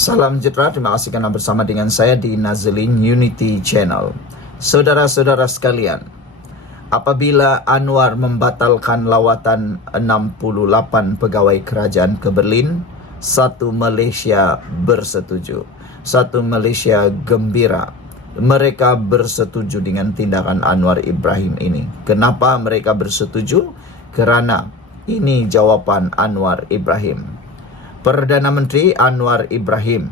Salam sejahtera, terima kasih karena bersama dengan saya di Nazlin Unity Channel. Saudara-saudara sekalian, apabila Anwar membatalkan lawatan 68 pegawai kerajaan ke Berlin, satu Malaysia bersetuju. Satu Malaysia gembira. Mereka bersetuju dengan tindakan Anwar Ibrahim ini. Kenapa mereka bersetuju? Kerana ini jawapan Anwar Ibrahim. Perdana Menteri Anwar Ibrahim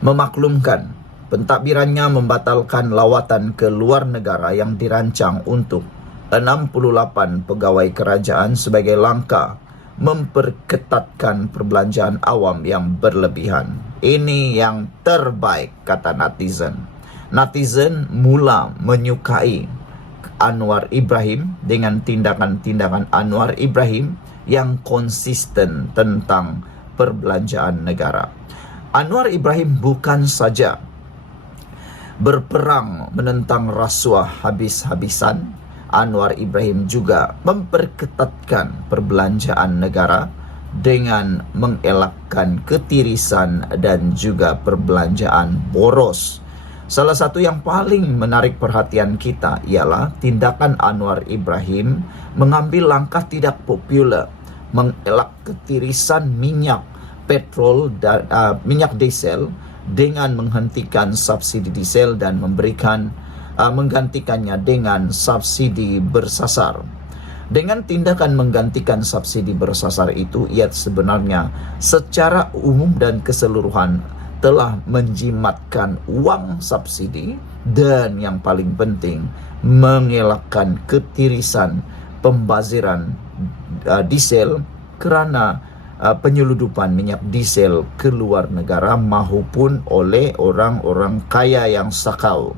memaklumkan pentadbirannya membatalkan lawatan ke luar negara yang dirancang untuk 68 pegawai kerajaan sebagai langkah memperketatkan perbelanjaan awam yang berlebihan. Ini yang terbaik, kata netizen. Netizen mula menyukai Anwar Ibrahim dengan tindakan-tindakan Anwar Ibrahim yang konsisten tentang perbelanjaan negara. Anwar Ibrahim bukan saja berperang menentang rasuah habis-habisan, Anwar Ibrahim juga memperketatkan perbelanjaan negara dengan mengelakkan ketirisan dan juga perbelanjaan boros. Salah satu yang paling menarik perhatian kita ialah tindakan Anwar Ibrahim mengambil langkah tidak populer, mengelak ketirisan minyak petrol dan minyak diesel dengan menghentikan subsidi diesel dan menggantikannya dengan subsidi bersasar. Dengan tindakan menggantikan subsidi bersasar itu, ia sebenarnya secara umum dan keseluruhan telah menjimatkan uang subsidi dan yang paling penting mengelakkan ketirisan pembaziran diesel kerana penyeludupan minyak diesel ke luar negara maupun oleh orang-orang kaya yang sakau.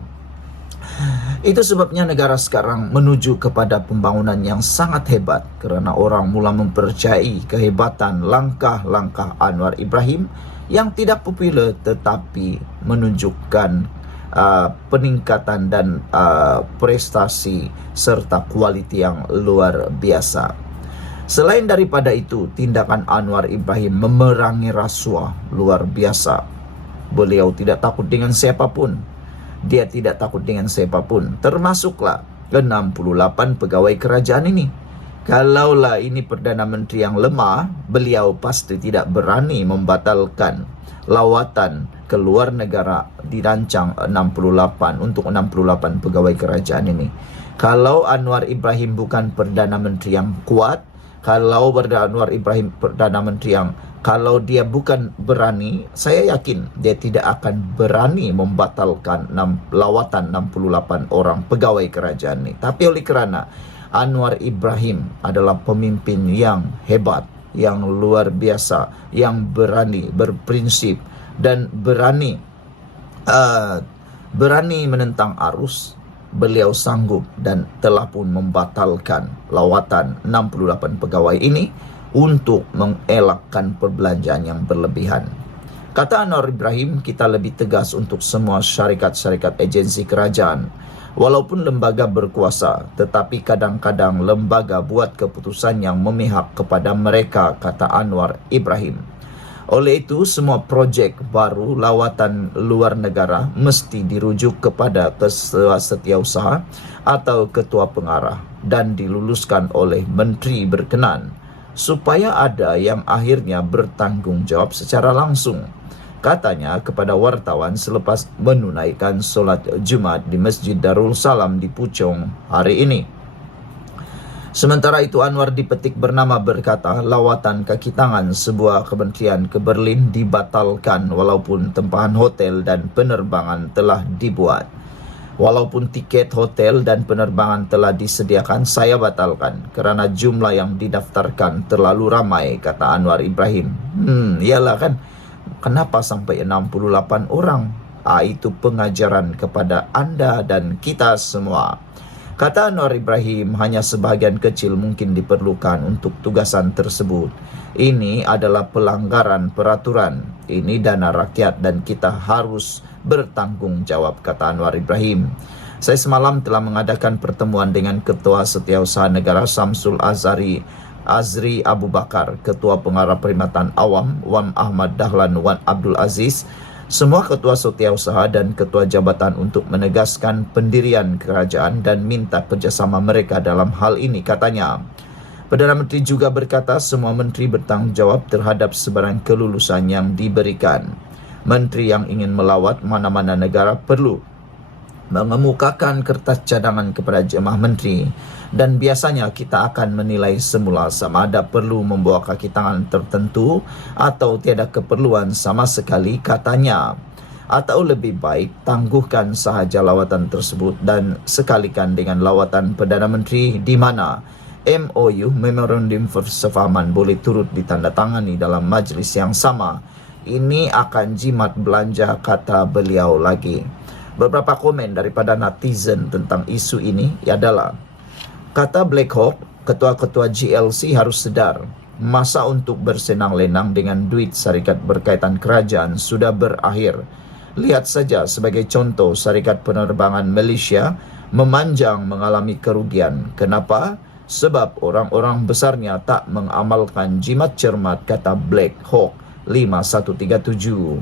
Itu sebabnya negara sekarang menuju kepada pembangunan yang sangat hebat kerana orang mula mempercayai kehebatan langkah-langkah Anwar Ibrahim yang tidak popular tetapi menunjukkan peningkatan dan prestasi serta kualiti yang luar biasa. Selain daripada itu, tindakan Anwar Ibrahim memerangi rasuah luar biasa. Beliau tidak takut dengan siapapun. Dia tidak takut dengan siapapun, termasuklah 68 pegawai kerajaan ini. Kalaulah ini Perdana Menteri yang lemah, beliau pasti tidak berani membatalkan lawatan ke luar negara dirancang 68 untuk 68 pegawai kerajaan ini. Kalau Anwar Ibrahim bukan Perdana Menteri yang kuat, kalau Anwar Ibrahim Perdana Menteri yang kalau dia bukan berani, saya yakin dia tidak akan berani membatalkan lawatan 68 orang pegawai kerajaan ini. Tapi oleh kerana Anwar Ibrahim adalah pemimpin yang hebat, yang luar biasa, yang berani, berprinsip dan berani menentang arus. Beliau sanggup dan telah pun membatalkan lawatan 68 pegawai ini untuk mengelakkan perbelanjaan yang berlebihan. Kata Anwar Ibrahim, kita lebih tegas untuk semua syarikat-syarikat agensi kerajaan. Walaupun lembaga berkuasa, tetapi kadang-kadang lembaga buat keputusan yang memihak kepada mereka, kata Anwar Ibrahim. Oleh itu, semua projek baru lawatan luar negara mesti dirujuk kepada ketua setiausaha atau ketua pengarah dan diluluskan oleh menteri berkenan supaya ada yang akhirnya bertanggungjawab secara langsung. Katanya kepada wartawan selepas menunaikan solat Jumat di Masjid Darul Salam di Puchong hari ini. Sementara itu, Anwar dipetik bernama berkata lawatan kaki tangan sebuah kementerian ke Berlin dibatalkan walaupun tempahan hotel dan penerbangan telah dibuat. Walaupun tiket hotel dan penerbangan telah disediakan, saya batalkan kerana jumlah yang didaftarkan terlalu ramai, kata Anwar Ibrahim. Iyalah kan, kenapa sampai 68 orang? Itu pengajaran kepada anda dan kita semua. Kata Anwar Ibrahim, hanya sebahagian kecil mungkin diperlukan untuk tugasan tersebut. Ini adalah pelanggaran peraturan. Ini dana rakyat dan kita harus bertanggung jawab, kata Anwar Ibrahim. Saya semalam telah mengadakan pertemuan dengan Ketua Setiausaha Negara Samsul Azhari Azri Abu Bakar, Ketua Pengarah Perkhidmatan Awam, Wan Ahmad Dahlan, Wan Abdul Aziz, semua ketua setiausaha dan ketua jabatan untuk menegaskan pendirian kerajaan dan minta kerjasama mereka dalam hal ini, katanya. Perdana Menteri juga berkata semua menteri bertanggungjawab terhadap sebarang kelulusan yang diberikan. Menteri yang ingin melawat mana-mana negara perlu mengemukakan kertas cadangan kepada jemaah menteri, dan biasanya kita akan menilai semula sama ada perlu membawa kaki tangan tertentu atau tiada keperluan sama sekali, katanya. Atau lebih baik tangguhkan sahaja lawatan tersebut dan sekalikan dengan lawatan Perdana Menteri di mana MOU Memorandum Persefahaman boleh turut ditandatangani dalam majlis yang sama. Ini akan jimat belanja, kata beliau lagi. Beberapa komen daripada netizen tentang isu ini adalah, kata Black Hawk, ketua-ketua GLC harus sedar, masa untuk bersenang-lenang dengan duit syarikat berkaitan kerajaan sudah berakhir. Lihat saja sebagai contoh syarikat penerbangan Malaysia memanjang mengalami kerugian. Kenapa? Sebab orang-orang besarnya tak mengamalkan jimat cermat, kata Black Hawk 5137.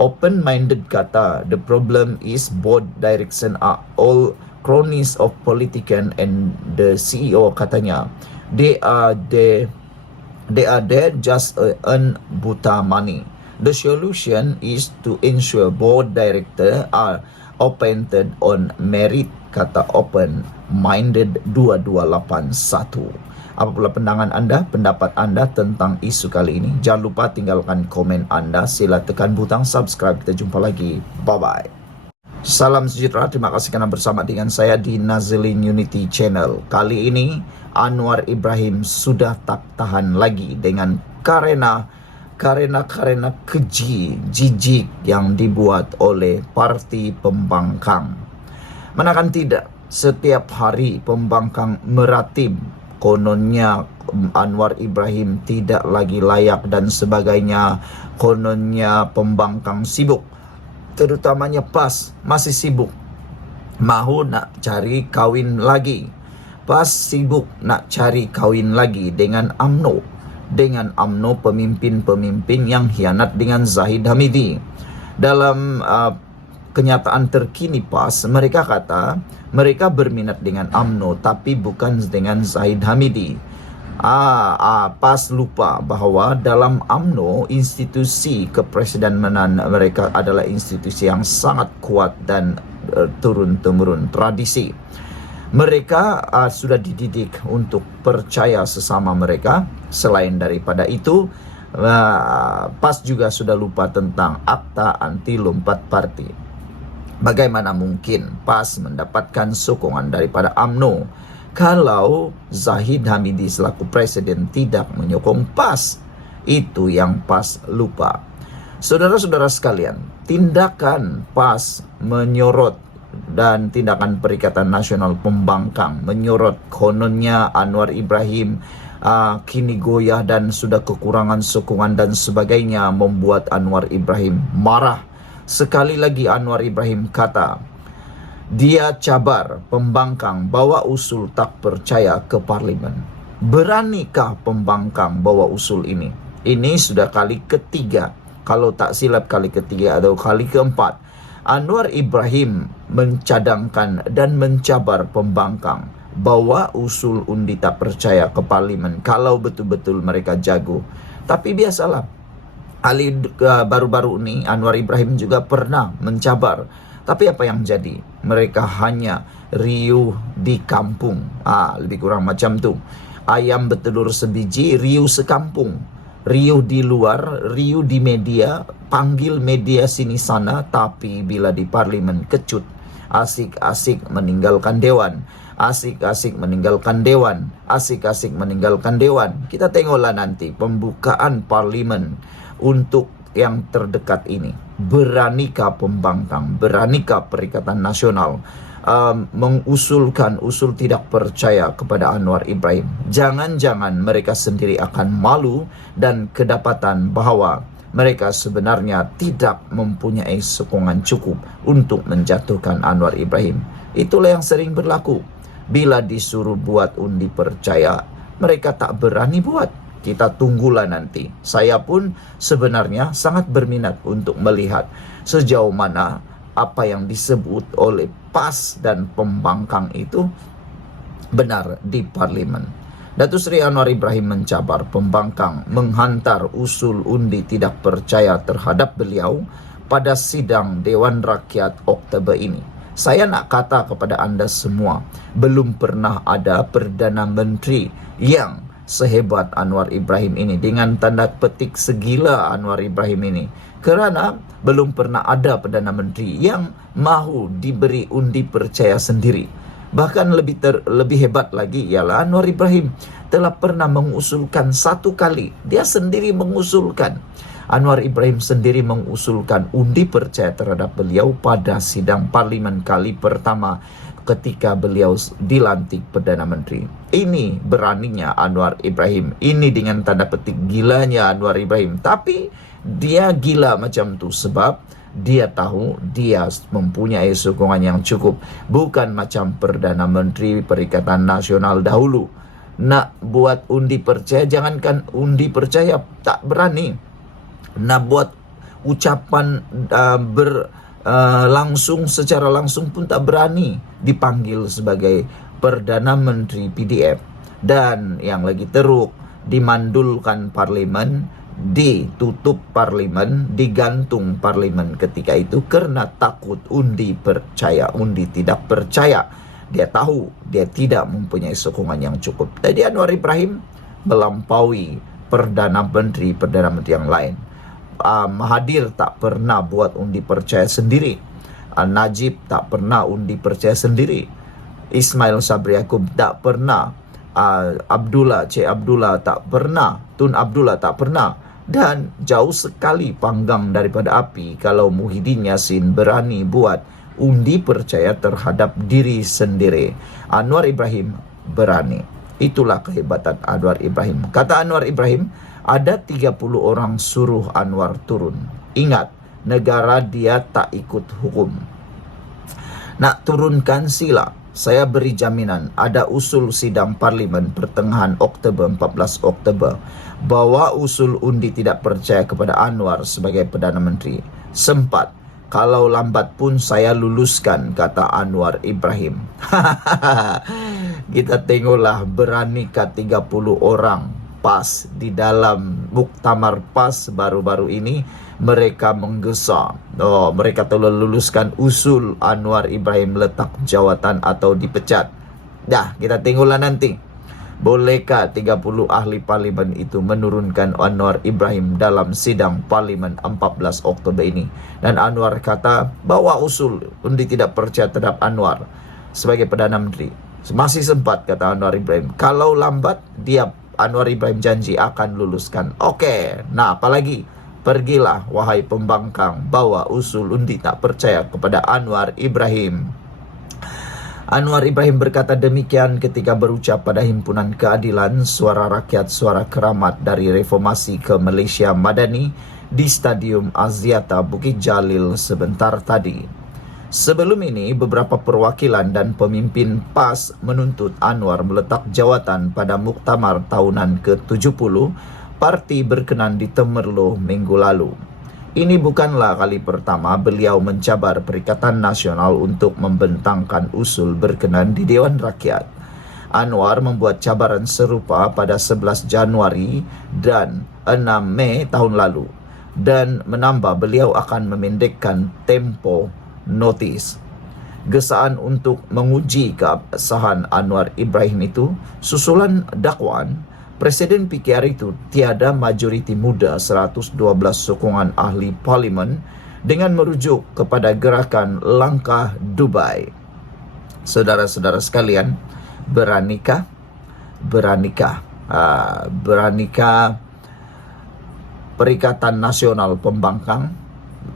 Open-minded kata, the problem is both direction are all cronies of politician and the CEO, katanya. They are there just earn buta money. The solution is to ensure board director are appointed on merit, kata open-minded 2281. Apabila pandangan anda, pendapat anda tentang isu kali ini, jangan lupa tinggalkan komen anda. Sila tekan butang subscribe. Kita jumpa lagi. Bye-bye. Salam sejahtera. Terima kasih kerana bersama dengan saya di Nazilin Unity Channel. Kali ini Anwar Ibrahim sudah tak tahan lagi dengan karena keji, jijik yang dibuat oleh parti pembangkang. Manakan tidak, setiap hari pembangkang meratib. Kononnya Anwar Ibrahim tidak lagi layak dan sebagainya. Kononnya pembangkang sibuk, terutamanya PAS masih sibuk mahu nak cari kawin lagi. PAS sibuk nak cari kawin lagi dengan UMNO, pemimpin-pemimpin yang hianat dengan Zahid Hamidi. Dalam kenyataan terkini PAS, mereka kata mereka berminat dengan UMNO tapi bukan dengan Zahid Hamidi. PAS lupa bahawa dalam UMNO institusi kepresidenan mereka adalah institusi yang sangat kuat dan turun-temurun tradisi. Mereka sudah dididik untuk percaya sesama mereka. Selain daripada itu, PAS juga sudah lupa tentang akta anti lompat parti. Bagaimana mungkin PAS mendapatkan sokongan daripada UMNO kalau Zahid Hamidi selaku presiden tidak menyokong PAS? Itu yang PAS lupa. Saudara-saudara sekalian, tindakan PAS menyorot dan tindakan Perikatan Nasional Pembangkang menyorot kononnya Anwar Ibrahim kini goyah dan sudah kekurangan sokongan dan sebagainya membuat Anwar Ibrahim marah. Sekali lagi Anwar Ibrahim kata dia cabar pembangkang bawa usul tak percaya ke parlimen. Beranikah pembangkang bawa usul ini? Ini sudah kali ketiga, kalau tak silap kali ketiga atau kali keempat, Anwar Ibrahim mencadangkan dan mencabar pembangkang bawa usul undi tak percaya ke parlimen kalau betul-betul mereka jago. Tapi biasalah, baru-baru ini Anwar Ibrahim juga pernah mencabar. Tapi apa yang jadi? Mereka hanya riuh di kampung. Lebih kurang macam tu. Ayam bertelur sebiji, riuh sekampung. Riuh di luar, riuh di media, panggil media sini sana, tapi bila di parlimen kecut. Asik-asik meninggalkan dewan. Asik-asik meninggalkan dewan. Asik-asik meninggalkan dewan. Kita tengoklah nanti pembukaan parlimen untuk yang terdekat ini. Beranikah pembangkang, beranikah Perikatan Nasional mengusulkan usul tidak percaya kepada Anwar Ibrahim? Jangan-jangan mereka sendiri akan malu dan kedapatan bahawa mereka sebenarnya tidak mempunyai sokongan cukup untuk menjatuhkan Anwar Ibrahim. Itulah yang sering berlaku. Bila disuruh buat undi percaya, mereka tak berani buat. Kita tunggulah nanti. Saya pun sebenarnya sangat berminat untuk melihat sejauh mana apa yang disebut oleh PAS dan pembangkang itu benar di parlimen. Datuk Seri Anwar Ibrahim mencabar pembangkang menghantar usul undi tidak percaya terhadap beliau pada sidang Dewan Rakyat Oktober ini. Saya nak kata kepada anda semua, belum pernah ada Perdana Menteri yang sehebat Anwar Ibrahim ini, dengan tanda petik segila Anwar Ibrahim ini, kerana belum pernah ada Perdana Menteri yang mahu diberi undi percaya sendiri. Bahkan lebih hebat lagi ialah Anwar Ibrahim telah pernah mengusulkan satu kali, dia sendiri mengusulkan, Anwar Ibrahim sendiri mengusulkan undi percaya terhadap beliau pada sidang parlimen kali pertama ketika beliau dilantik Perdana Menteri. Ini beraninya Anwar Ibrahim. Ini dengan tanda petik gilanya Anwar Ibrahim. Tapi dia gila macam tu sebab dia tahu dia mempunyai sokongan yang cukup. Bukan macam Perdana Menteri Perikatan Nasional dahulu. Nak buat undi percaya, jangankan undi percaya, tak berani. Nak buat ucapan langsung, secara langsung pun tak berani dipanggil sebagai Perdana Menteri PDF. Dan yang lagi teruk, dimandulkan parlimen, ditutup parlimen, digantung parlimen ketika itu kerana takut undi percaya, undi tidak percaya. Dia tahu dia tidak mempunyai sokongan yang cukup. Jadi Anwar Ibrahim melampaui Perdana Menteri yang lain. Mahathir tak pernah buat undi percaya sendiri. Najib tak pernah undi percaya sendiri. Ismail Sabri Yaakob tak pernah. Cik Abdullah tak pernah. Tun Abdullah tak pernah. Dan jauh sekali panggang daripada api kalau Muhyiddin Yassin berani buat undi percaya terhadap diri sendiri. Anwar Ibrahim berani. Itulah kehebatan Anwar Ibrahim. Kata Anwar Ibrahim, ada 30 orang suruh Anwar turun. Ingat, negara dia tak ikut hukum. Nak turunkan sila. Saya beri jaminan ada usul sidang parlimen pertengahan Oktober, 14 Oktober. Bawa usul undi tidak percaya kepada Anwar sebagai Perdana Menteri. Sempat. Kalau lambat pun saya luluskan, kata Anwar Ibrahim. Kita tengoklah beranikah 30 orang PAS di dalam muktamar PAS baru-baru ini. Mereka menggesa. Mereka telah luluskan usul Anwar Ibrahim letak jawatan atau dipecat. Dah, kita tengoklah nanti. Bolehkah 30 ahli parlimen itu menurunkan Anwar Ibrahim dalam sidang parlimen 14 Oktober ini? Dan Anwar kata, bawa usul undi tidak percaya terhadap Anwar sebagai Perdana Menteri. Masih sempat, kata Anwar Ibrahim. Kalau lambat, Anwar Ibrahim janji akan luluskan. Okey, nah apalagi? Pergilah wahai pembangkang, bawa usul undi tak percaya kepada Anwar Ibrahim. Anwar Ibrahim berkata demikian ketika berucap pada Himpunan Keadilan Suara Rakyat Suara Keramat dari Reformasi ke Malaysia Madani di Stadium Aziata Bukit Jalil sebentar tadi. Sebelum ini, beberapa perwakilan dan pemimpin PAS menuntut Anwar meletak jawatan pada muktamar tahunan ke-70 parti berkenan di Temerloh minggu lalu. Ini bukanlah kali pertama beliau mencabar Perikatan Nasional untuk membentangkan usul berkenan di Dewan Rakyat. Anwar membuat cabaran serupa pada 11 Januari dan 6 Mei tahun lalu dan menambah beliau akan memendekkan tempo notis. Gesaan untuk menguji keabsahan Anwar Ibrahim itu susulan dakwaan Presiden PKR itu tiada majoriti muda 112 sokongan ahli parlimen dengan merujuk kepada gerakan Langkah Dubai. Saudara-saudara sekalian, beranikah Perikatan Nasional Pembangkang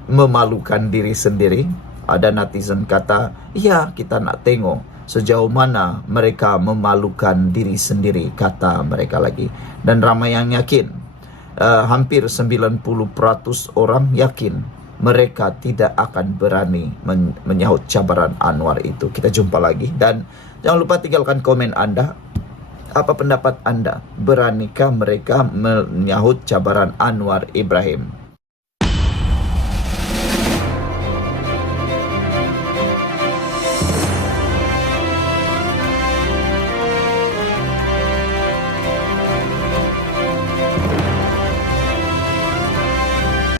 memalukan diri sendiri? Ada netizen kata, ya kita nak tengok sejauh mana mereka memalukan diri sendiri, kata mereka lagi. Dan ramai yang yakin, hampir 90% orang yakin mereka tidak akan berani menyahut cabaran Anwar itu. Kita jumpa lagi dan jangan lupa tinggalkan komen anda. Apa pendapat Anda? Beranikah mereka menyahut cabaran Anwar Ibrahim?